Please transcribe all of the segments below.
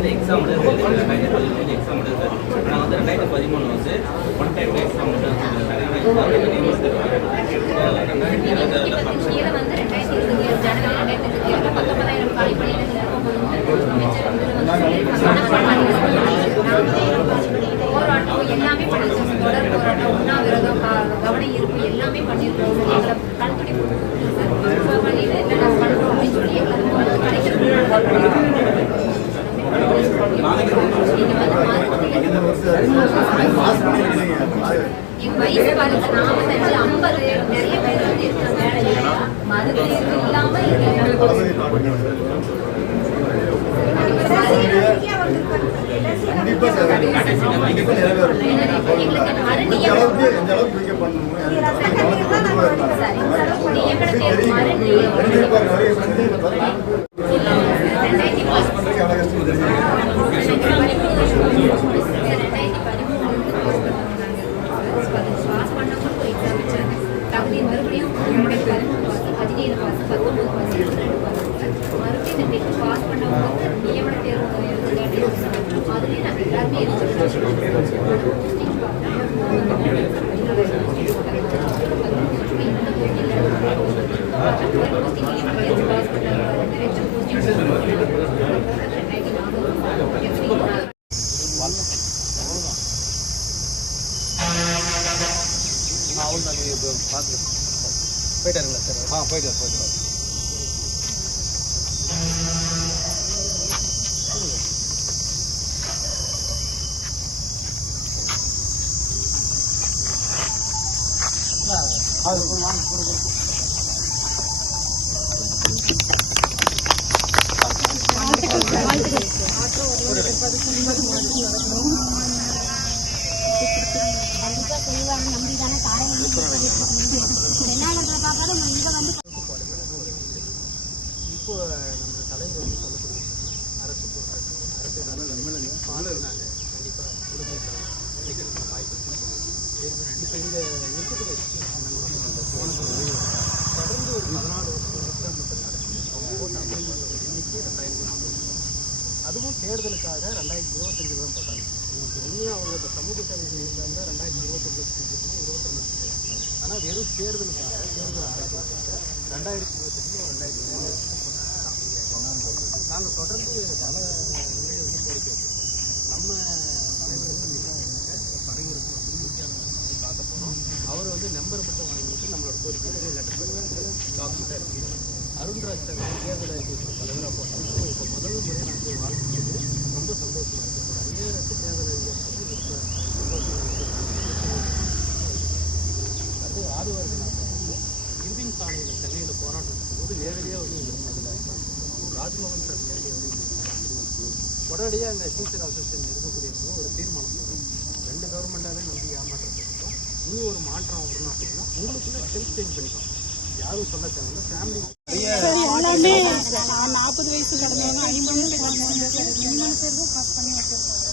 வந்து எக்ஸாம் வந்து 2013 எக்ஸாம் வந்து நான் வந்து 2013 வந்து ஒன் டைம் எக்ஸாம் வந்து எல்லாமே பண்ணிருக்கோம். தொடர் போராட்டம், உண்ணாவிரதம், கவன ஈர்ப்பு எல்லாமே பண்ணிருக்கோம். கண்துடி பண்ணிட்டு என்ன பண்றோம் அப்படின்னு சொல்லி எல்லாருக்கும் கிடைக்கிறது. என் வயசு பாருங்க 45 50 நிறைய பேர் வந்து இருக்கிற வேலையில மருந்து இல்லாம போயிட்டாருங்களா சார்? போயிட்டார். நம்பிதானே இப்போ நம்ம தலைவர் வந்து சொல்லக்கூடிய அரசு கண்டிப்பாக குடும்ப வாய்ப்பு இப்போ இந்த இருக்கக்கூடிய தொடர்ந்து ஒரு 14 வருஷம் அவங்க ஓட்டு அமைப்புகளோட எண்ணிக்கை 2040. அதுவும் தேர்தலுக்காக 2025 தான் போட்டாங்க. உண்மையாக அவங்களோட சமூக சேவை இருந்தால் 2025 செஞ்சிருக்கணும், 22. ஆனால் வெறும் தேர்தலுக்காக 2028 நாங்கள் தொடர்ந்து பல கோரிக்கை நம்ம தலைவருக்கு படைகளுக்கு திரும்பிக்கான பார்க்க போகிறோம். அவர் வந்து நம்பர் மட்டும் வாங்கிட்டு நம்மளோட கோரிக்கை லெட்டர் டாக்குமெண்ட்டாக இருக்குது. அருண்ராஜ் தகவல் தேர்தல் அறிக்கை தலைவராக போட்டாங்க. இப்போ முதல் முறையாக நாங்கள் வாழ்த்துறது ரொம்ப சந்தோஷமாக இருக்குது. ஒரு 5000 தேர்தல் அறிக்கை சந்தோஷமாக இருக்குது. அது 6 வருடம் இருபின் சாலையில் சென்னையில் போராட்டம் போது நேரடியாக வந்து ராஜ்மோகன் சார் நேரடியாக வந்து உடனடியாக அங்கே டீச்சர் அசோசியேஷன் இருக்கக்கூடிய ஒரு தீர்மானம் போடும். 2 கவர்மெண்ட்டாலே நம்பி ஏமாற்றப்பட்டிருக்கோம். இனி ஒரு மாற்றம் வரணும் அப்படின்னா உங்களுக்குள்ள செல்ஃப் சேஞ்ச் பண்ணிக்கலாம். யாரும் சொல்ல தேவையில்ல. ஃபேமிலி எல்லாமே 40 வயசு கடந்தவங்க 50 பேருக்கும் பாஸ் பண்ணி வச்சிருக்காங்க.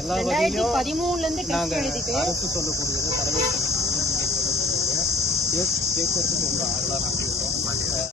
எல்லா வகையிலும் 2013 இருந்து நாங்கள் அரசு சொல்லக்கூடியது தலைவர் கேட்கறதுக்கு ரொம்ப ஆர்வம்